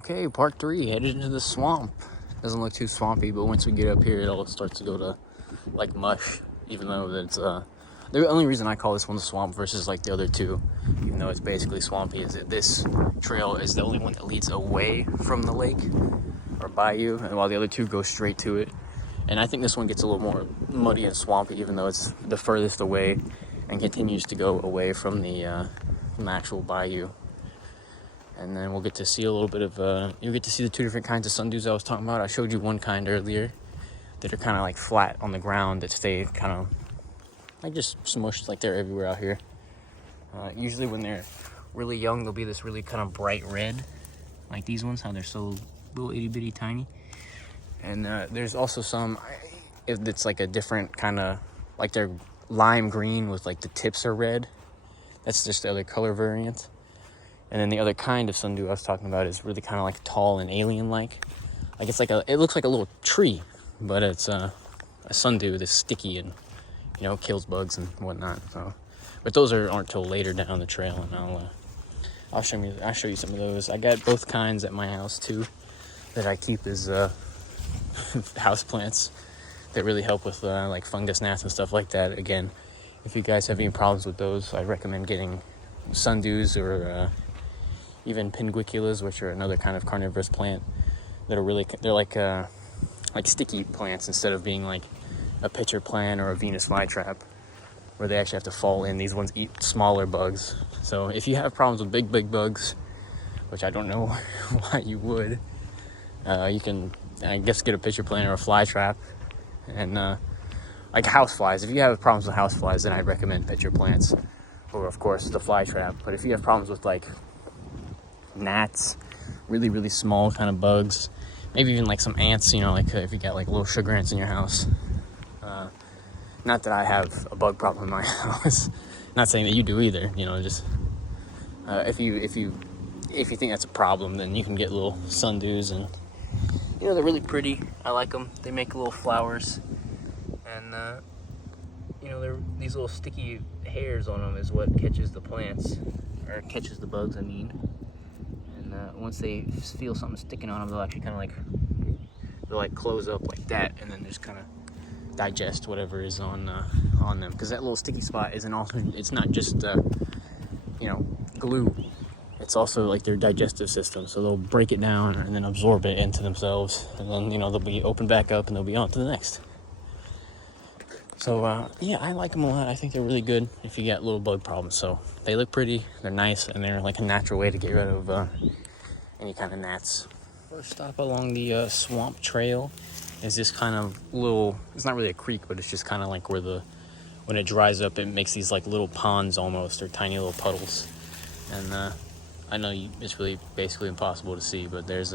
Okay, part 3, headed into the swamp. Doesn't look too swampy, but once we get up here, it all starts to go to, like, mush, even though that's, the only reason I call this one the swamp versus, like, the other two, even though it's basically swampy, is that this trail is the only one that leads away from the lake, or bayou, and while the other two go straight to it. And I think this one gets a little more muddy and swampy, even though it's the furthest away, and continues to go away from the actual bayou. And then we'll get to see a little bit of, you'll get to see the two different kinds of sundews I was talking about. I showed you one kind earlier that are kind of like flat on the ground that stay kind of like just smushed, like they're everywhere out here. Usually when they're really young, they'll be this really kind of bright red, like these ones, how they're so little itty bitty tiny. And there's also some, if it's like a different kind of, like they're lime green with like the tips are red. That's just the other color variant. And then the other kind of sundew I was talking about is really kind of like tall and alien-like. Like it's like it looks like a little tree, but it's a sundew that's sticky and, you know, kills bugs and whatnot. So, but those aren't till later down the trail, and I'll show you some of those. I got both kinds at my house too, that I keep as house plants that really help with like fungus gnats and stuff like that. Again, if you guys have any problems with those, I recommend getting sundews or even pinguiculas, which are another kind of carnivorous plant that are really, they're like sticky plants instead of being like a pitcher plant or a Venus flytrap where they actually have to fall in. These ones eat smaller bugs. So if you have problems with big bugs, which I don't know why you would, you can, I guess, get a pitcher plant or a flytrap. And like house flies, if you have problems with house flies, then I'd recommend pitcher plants or, of course, the flytrap. But if you have problems with like gnats, really small kind of bugs, maybe even like some ants, you know, like if you got like little sugar ants in your house, not that I have a bug problem in my house, not saying that you do either, you know, just if you think that's a problem, then you can get little sundews, and you know, they're really pretty. I like them. They make little flowers, and you know, they're these little sticky hairs on them is what catches the plants, or catches the bugs, I mean. Once they feel something sticking on them, they'll actually kind of like close up like that, and then just kind of digest whatever is on them. Because that little sticky spot isn't also, it's not just you know, glue. It's also like their digestive system, so they'll break it down and then absorb it into themselves, and then, you know, they'll be opened back up and they'll be on to the next. So yeah, I like them a lot. I think they're really good if you got little bug problems. So they look pretty, they're nice, and they're like a natural way to get rid of any kind of gnats. First stop along the swamp trail is this kind of little, it's not really a creek, but it's just kind of like where when it dries up, it makes these like little ponds almost, or tiny little puddles. And I know it's really basically impossible to see, but there's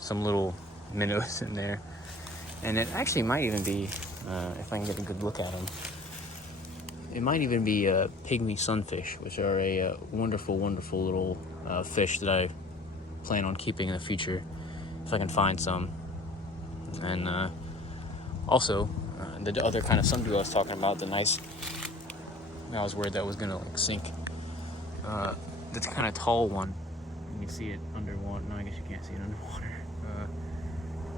some little minnows in there. And it actually might even be, if I can get a good look at them, it might even be pygmy sunfish, which are a wonderful little fish that I plan on keeping in the future if I can find some. And also the other kind of sundew I was talking about, the nice, I was worried that was gonna like sink, that's kind of tall one. You can see it underwater. No, I guess you can't see it underwater.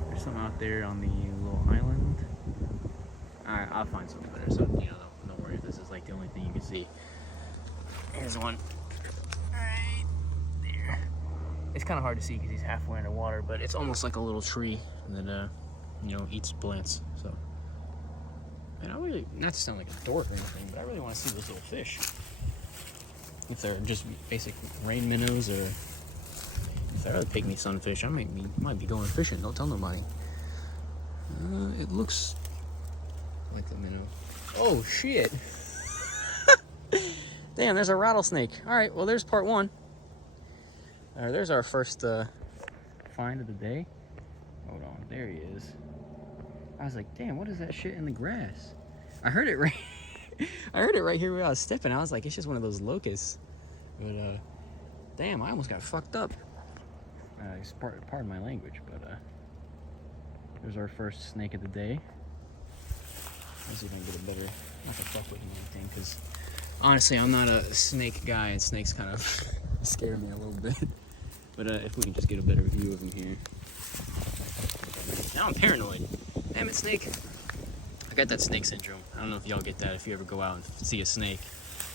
There's something out there on the little island. Alright, I'll find something better, so you know, don't worry if this is like the only thing you can see. Here's one right there. It's kind of hard to see because he's halfway underwater, but it's almost like a little tree that you know, eats plants. So, and I really, not to sound like a dork or anything, but I really want to see those little fish. If they're just basic rain minnows, or if they're other pygmy sunfish, I might be going fishing. Don't tell nobody. It looks like a minnow. Oh shit! Damn, there's a rattlesnake. All right, well, there's part 1. There's our first find of the day. Hold on, there he is. I was like, damn, what is that shit in the grass? I heard it right. I heard it right here where I was stepping. I was like, it's just one of those locusts. But damn, I almost got fucked up. It's pardon my language, but there's our first snake of the day. Let's see if I can get a better, not to fuck with anything, because honestly, I'm not a snake guy, and snakes kind of scare me a little bit. But if we can just get a better view of him here. Now I'm paranoid. Damn it, snake. I got that snake syndrome. I don't know if y'all get that if you ever go out and see a snake.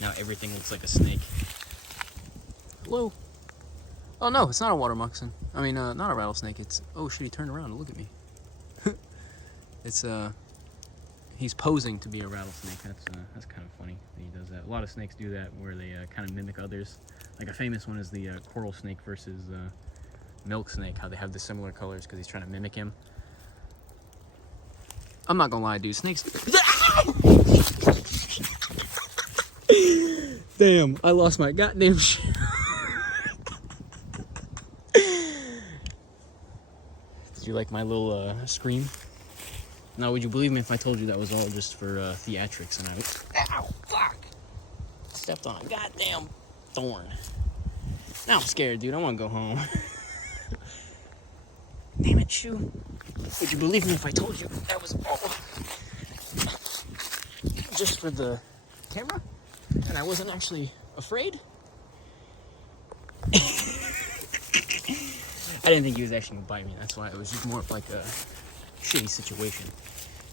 Now everything looks like a snake. Hello? Oh no, it's not a water moccasin. I mean, not a rattlesnake. It's, oh shit, he turned around to look at me. It's, he's posing to be a rattlesnake. That's kind of funny that he does that. A lot of snakes do that where they kind of mimic others. Like a famous one is the coral snake versus milk snake, how they have the similar colors because he's trying to mimic him. I'm not gonna lie, dude. Snakes. Damn, I lost my goddamn shit. Did you like my little scream? Now, would you believe me if I told you that was all just for theatrics and I was... Ow, fuck! Stepped on a goddamn thorn. Now I'm scared, dude. I want to go home. Damn it, shoe. Would you believe me if I told you that was all just for the camera? And I wasn't actually afraid? I didn't think he was actually gonna bite me. That's why it was just more of like a shitty situation.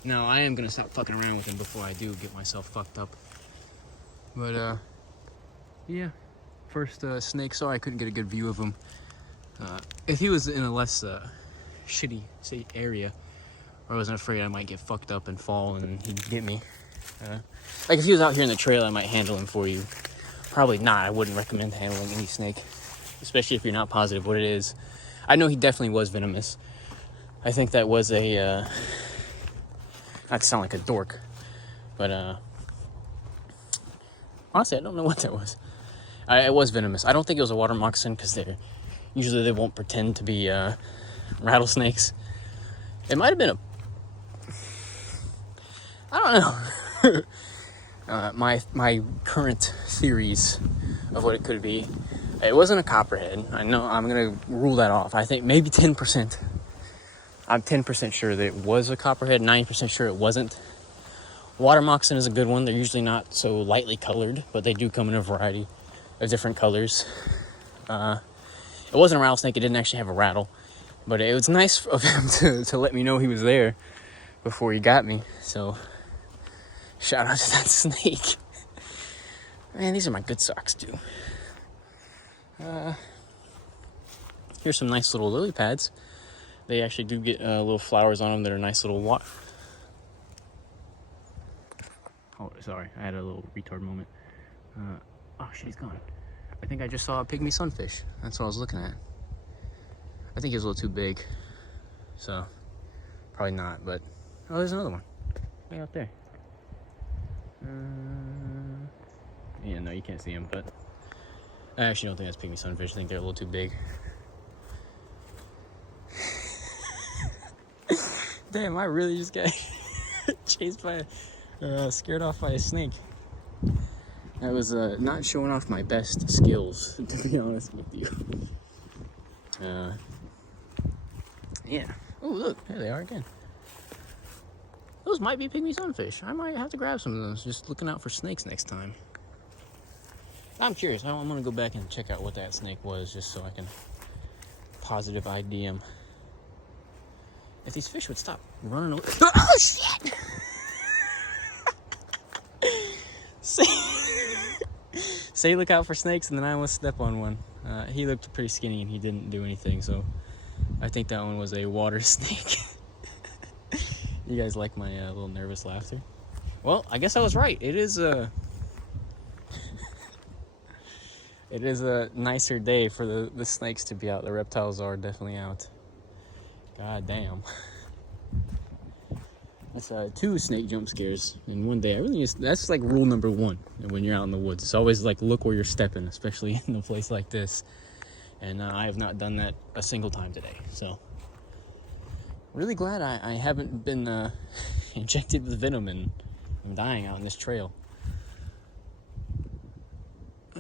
Now, I am gonna stop fucking around with him before I do get myself fucked up. But, yeah. First snake, sorry I couldn't get a good view of him. If he was in a less shitty, say, area, or I wasn't afraid I might get fucked up and fall and he'd get me. Like if he was out here in the trail, I might handle him for you. Probably not. I wouldn't recommend handling any snake, especially if you're not positive what it is. I know he definitely was venomous. I think that was a, not to sound like a dork, but honestly, I don't know what that was. It was venomous. I don't think it was a water moccasin because usually they won't pretend to be rattlesnakes. It might have been I don't know. My current theories of what it could be. It wasn't a copperhead. I know I'm gonna rule that off. I think maybe 10%. I'm 10% sure that it was a copperhead. 90% sure it wasn't. Water moccasin is a good one. They're usually not so lightly colored, but they do come in a variety of different colors. It wasn't a rattlesnake. It didn't actually have a rattle, but it was nice of him to let me know he was there before he got me. So shout out to that snake. Man, these are my good socks too. Here's some nice little lily pads. They actually do get little flowers on them that are nice little Oh, sorry, I had a little retard moment. Oh shit, he's gone. I think I just saw a pygmy sunfish. That's what I was looking at. I think he was a little too big, so probably not, but oh, there's another one way out there. Yeah, no, you can't see him, but I actually don't think that's pygmy sunfish. I think they're a little too big. Damn, I really just got chased by scared off by a snake. I was not showing off my best skills, to be honest with you. Yeah. Oh, look, there they are again. Those might be pygmy sunfish. I might have to grab some of those. Just looking out for snakes next time. I'm curious. I'm gonna go back and check out what that snake was, just so I can positive ID him. If these fish would stop running away. Oh shit! Say look out for snakes, and then I almost step on one. He looked pretty skinny and he didn't do anything, so I think that one was a water snake. You guys like my little nervous laughter? Well, I guess I was right. It is a nicer day for the snakes to be out. The reptiles are definitely out. God damn. That's 2 snake jump scares in one day. That's like rule number 1 when you're out in the woods. It's always like look where you're stepping, especially in a place like this. And I have not done that a single time today. So really glad I haven't been injected with venom and I'm dying out in this trail.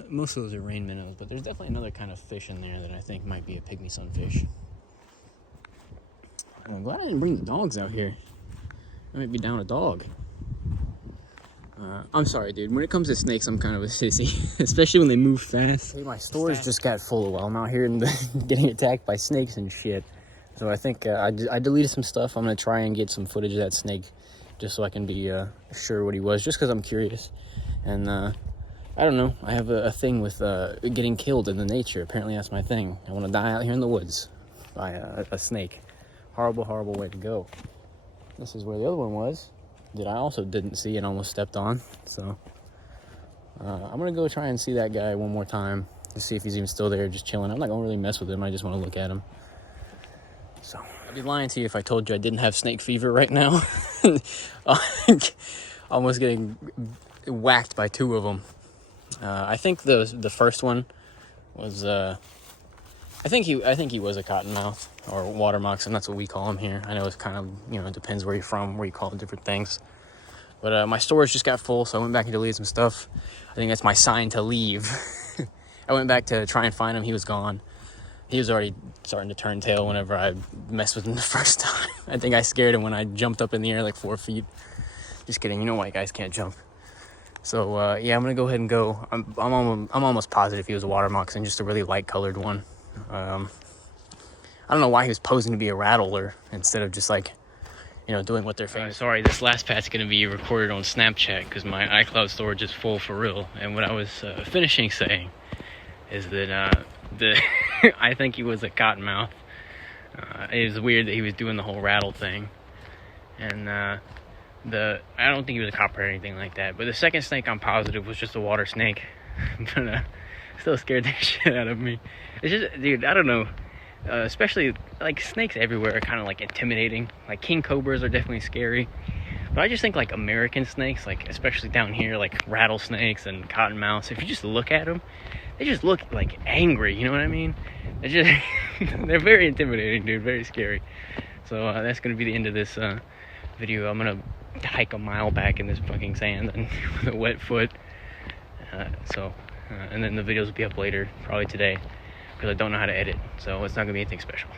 Most of those are rain minnows, but there's definitely another kind of fish in there that I think might be a pygmy sunfish. I'm glad I didn't bring the dogs out here. I might be down a dog. I'm sorry, dude. When it comes to snakes, I'm kind of a sissy, especially when they move fast. Hey, my storage just got full while I'm out here and getting attacked by snakes and shit. So I think I deleted some stuff. I'm gonna try and get some footage of that snake, just so I can be sure what he was, just because I'm curious. And I don't know. I have a thing with getting killed in the nature. Apparently, that's my thing. I want to die out here in the woods by a snake. Horrible, horrible way to go. This is where the other one was that I also didn't see and almost stepped on. So I'm gonna go try and see that guy one more time to see if he's even still there, just chilling. I'm not gonna really mess with him. I just want to look at him. So I'd be lying to you if I told you I didn't have snake fever right now. Almost getting whacked by 2 of them. I think the first one was I think he was a cottonmouth or water moccasin. That's what we call him here. I know it's kind of, it depends where you're from, where you call it different things. But my storage just got full, so I went back and deleted some stuff. I think that's my sign to leave. I went back to try and find him. He was gone. He was already starting to turn tail whenever I messed with him the first time. I think I scared him when I jumped up in the air like 4 feet. Just kidding. You know white guys can't jump. So yeah, I'm gonna go ahead and go. I'm almost positive he was a water moccasin, just a really light colored one. I don't know why he was posing to be a rattler instead of just like, doing what they're famous. Sorry, this last part's gonna be recorded on Snapchat because my iCloud storage is full for real. And what I was finishing saying is that I think he was a cottonmouth. It was weird that he was doing the whole rattle thing, and I don't think he was a copper or anything like that. But the second snake, I'm positive, was just a water snake. But still scared the shit out of me. It's just, dude, I don't know. Especially, like, snakes everywhere are kind of, like, intimidating. Like, king cobras are definitely scary. But I just think, like, American snakes, like, especially down here, like, rattlesnakes and cottonmouths, if you just look at them, they just look, like, angry, you know what I mean? They're very intimidating, dude, very scary. So, that's going to be the end of this video. I'm going to hike a mile back in this fucking sand and with a wet foot. And then the videos will be up later, probably today, because I don't know how to edit, so it's not going to be anything special.